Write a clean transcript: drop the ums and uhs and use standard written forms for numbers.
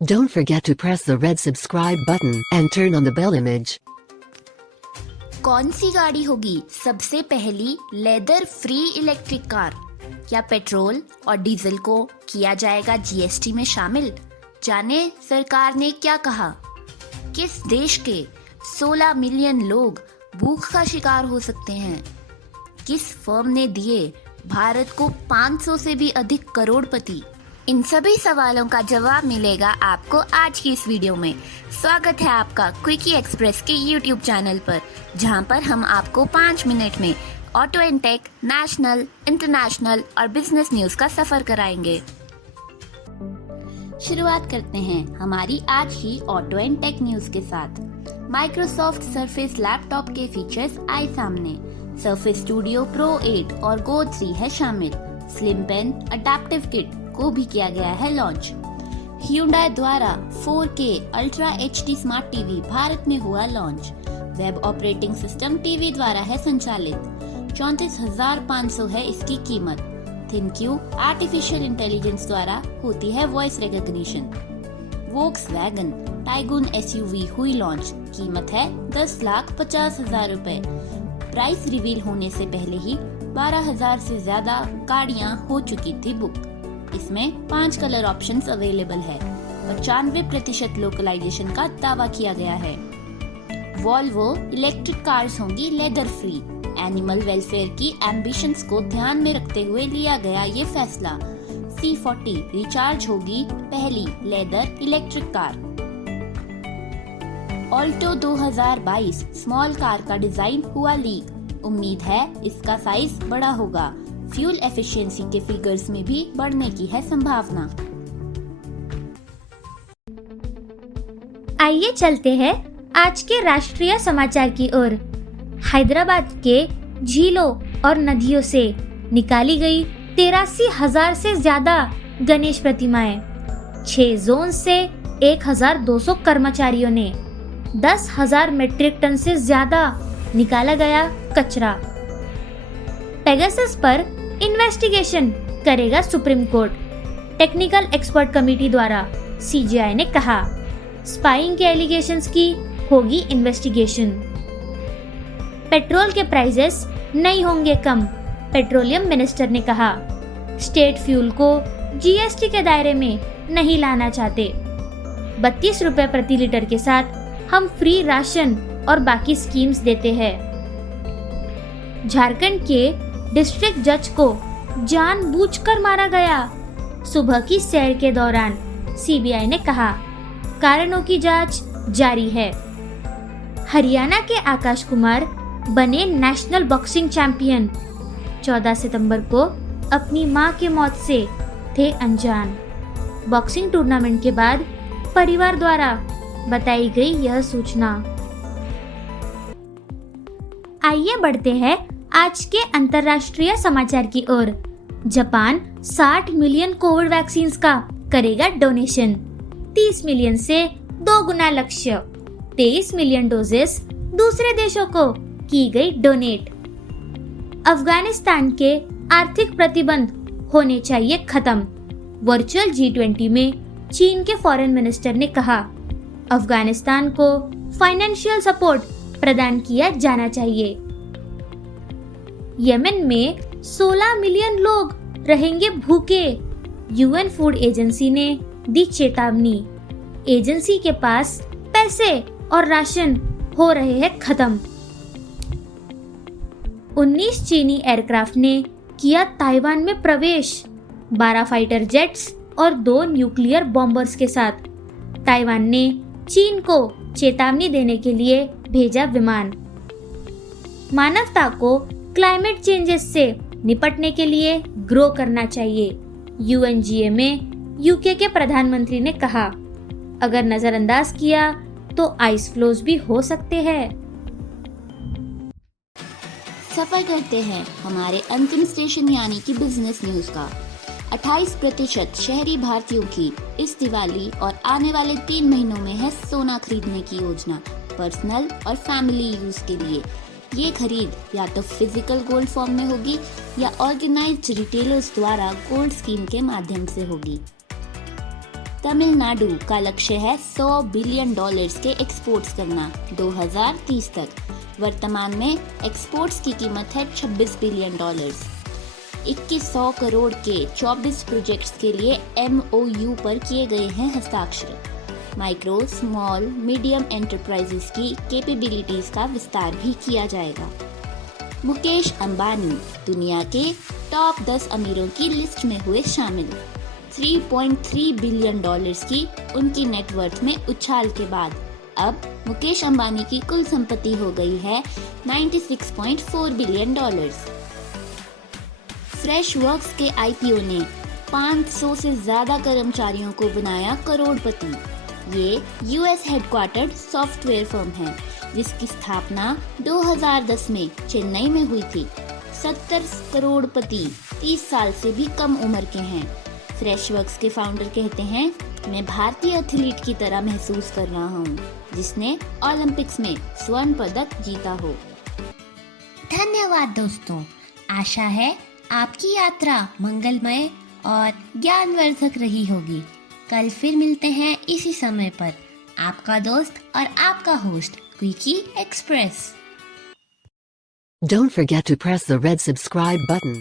Don't forget to press the red subscribe button and turn on the bell image. कौन सी गाड़ी होगी सबसे पहली लेदर फ्री इलेक्ट्रिक कार? क्या पेट्रोल और डीजल को किया जाएगा जीएसटी में शामिल? जाने सरकार ने क्या कहा। किस देश के 16 मिलियन लोग भूख का शिकार हो सकते हैं? किस फर्म ने दिए भारत को 500 से भी अधिक करोड़पति? इन सभी सवालों का जवाब मिलेगा आपको आज की इस वीडियो में। स्वागत है आपका क्विकी एक्सप्रेस के यूट्यूब चैनल पर, जहां पर हम आपको 5 मिनट में auto and tech, national, international और बिजनेस न्यूज का सफर कराएंगे। शुरुआत करते हैं हमारी आज की ऑटो एंड टेक न्यूज के साथ। माइक्रोसॉफ्ट सरफेस लैपटॉप के फीचर्स आए सामने। सरफेस स्टूडियो प्रो 8 और गो 3 है शामिल। स्लिम पेन अडेप्टिव किट को भी किया गया है लॉन्च। Hyundai द्वारा 4K ultra HD smart TV Bharat में हुआ launch. Web operating system TV द्वारा है संचालित। 34,500 है इसकी कीमत। थिंक्यू आर्टिफिशियल इंटेलिजेंस द्वारा होती है voice recognition. Volkswagen tycoon SUV हुई लॉन्च। कीमत है 10,50,000 रुपए। प्राइस रिवील होने से पहले ही 12,000 से ज्यादा गाड़ियां हो चुकी थी बुक। इसमें 5 कलर ऑप्शंस अवेलेबल है। 95% लोकलाइजेशन का दावा किया गया है। वॉल्वो इलेक्ट्रिक कार्स होंगी लेदर फ्री। एनिमल वेलफेयर की एम्बिशंस को ध्यान में रखते हुए लिया गया ये फैसला। C40 रिचार्ज होगी पहली leather electric car. Alto 2022 small car का डिजाइन हुआ लीक। उम्मीद है इसका साइज बड़ा होगा। फ्यूल एफिशिएंसी के फिगर्स में भी बढ़ने की है संभावना। आइए चलते हैं आज के राष्ट्रीय समाचार की ओर। हैदराबाद के झीलों और नदियों से निकाली गई 83,000 से ज्यादा गणेश प्रतिमाएं। 6 जोन से 1,200 कर्मचारियों ने 10,000 मीट्रिक टन से ज्यादा निकाला गया कचरा। पेगासस पर इन्वेस्टिगेशन करेगा supreme court. Technical expert committee द्वारा CGI ने कहा, स्पाइंग के एलिगेशंस की होगी इन्वेस्टिगेशन। पेट्रोल के प्राइसेस नहीं होंगे कम, पेट्रोलियम मिनिस्टर ने कहा। स्टेट फ्यूल को GST के दायरे में नहीं लाना चाहते। 32 रुपए प्रति लीटर के साथ हम फ्री राशन और बाकी स्कीम्स देते हैं। झारखंड के डिस्ट्रिक्ट जज को जानबूझकर मारा गया। सुबह की सैर के दौरान CBI ने कहा, कारणों की जांच जारी है। हरियाणा के आकाश कुमार बने नेशनल बॉक्सिंग चैंपियन। 14 सितंबर को अपनी मां के मौत से थे अनजान। बॉक्सिंग टूर्नामेंट के बाद परिवार द्वारा बताई गई यह सूचना। आइए बढ़ते हैं आज के अंतर्राष्ट्रीय समाचार की ओर। जापान 60 मिलियन कोविड वैक्सीन का करेगा डोनेशन। 30 मिलियन से 2 गुना लक्ष्य। 23 मिलियन डोजेस दूसरे देशों को की गई डोनेट। अफगानिस्तान के आर्थिक प्रतिबंध होने चाहिए खत्म। वर्चुअल G20 में चीन के फॉरेन मिनिस्टर ने कहा, अफगानिस्तान को फाइनेंशियल सपोर्ट प्रदान किया जाना चाहिए। यमन में 16 मिलियन लोग रहेंगे भूखे। UN फूड एजेंसी ने दी चेतावनी। एजेंसी के पास पैसे और राशन हो रहे हैं खत्म। 19 चीनी एयरक्राफ्ट ने किया ताइवान में प्रवेश। 12 फाइटर जेट्स और 2 न्यूक्लियर बॉम्बर्स के साथ। ताइवान ने चीन को चेतावनी देने के लिए भेजा विमान। मानवता को क्लाइमेट चेंजेस से निपटने के लिए ग्रो करना चाहिए। UNGA में UK के प्रधानमंत्री ने कहा, अगर नजरअंदाज किया तो आइस फ्लोज भी हो सकते हैं। सफर करते हैं हमारे अंतिम स्टेशन यानी कि बिजनेस न्यूज का। 28% शहरी भारतीयों की इस दिवाली और आने वाले 3 महीनों में है सोना खरीदने की योजना। पर्सनल और फैमिली यूज के लिए ये खरीद या तो फिजिकल गोल्ड फॉर्म में होगी या ऑर्गेनाइज्ड रिटेलर्स द्वारा गोल्ड स्कीम के माध्यम से होगी। तमिलनाडु का लक्ष्य है $100 बिलियन के एक्सपोर्ट्स करना 2030 तक। वर्तमान में एक्सपोर्ट्स की कीमत है $26 बिलियन। 2100 करोड़ के 24 प्रोजेक्ट्स के लिए MOU पर किए गए हैं हस्ताक्षर। माइक्रो, स्मॉल, मीडियम एंटरप्राइजेस की कैपेबिलिटीज का विस्तार भी किया जाएगा। मुकेश अंबानी दुनिया के टॉप 10 अमीरों की लिस्ट में हुए शामिल। $3.3 बिलियन की उनकी नेटवर्थ में उछाल के बाद अब मुकेश अंबानी की कुल संपत्ति हो गई है $96.4 बिलियन। फ्रेशवर्क्स के IPO ने 500 से ज्यादा कर्मचारियों को बनाया करोड़पति। ये US हेडक्वार्टर्ड सॉफ्टवेयर फर्म है जिसकी स्थापना 2010 में चेन्नई में हुई थी। 70 करोड़पति 30 साल से भी कम उम्र के हैं। फ्रेशवर्क्स के फाउंडर कहते हैं, मैं भारतीय एथलीट की तरह महसूस कर रहा हूँ जिसने ओलंपिक्स में स्वर्ण पदक जीता हो। धन्यवाद दोस्तों, आशा है आपकी यात्रा मंगलमय और ज्ञानवर्धक रही होगी। कल फिर मिलते हैं इसी समय पर। आपका दोस्त और आपका host quickie express. Don't forget to press the red subscribe button.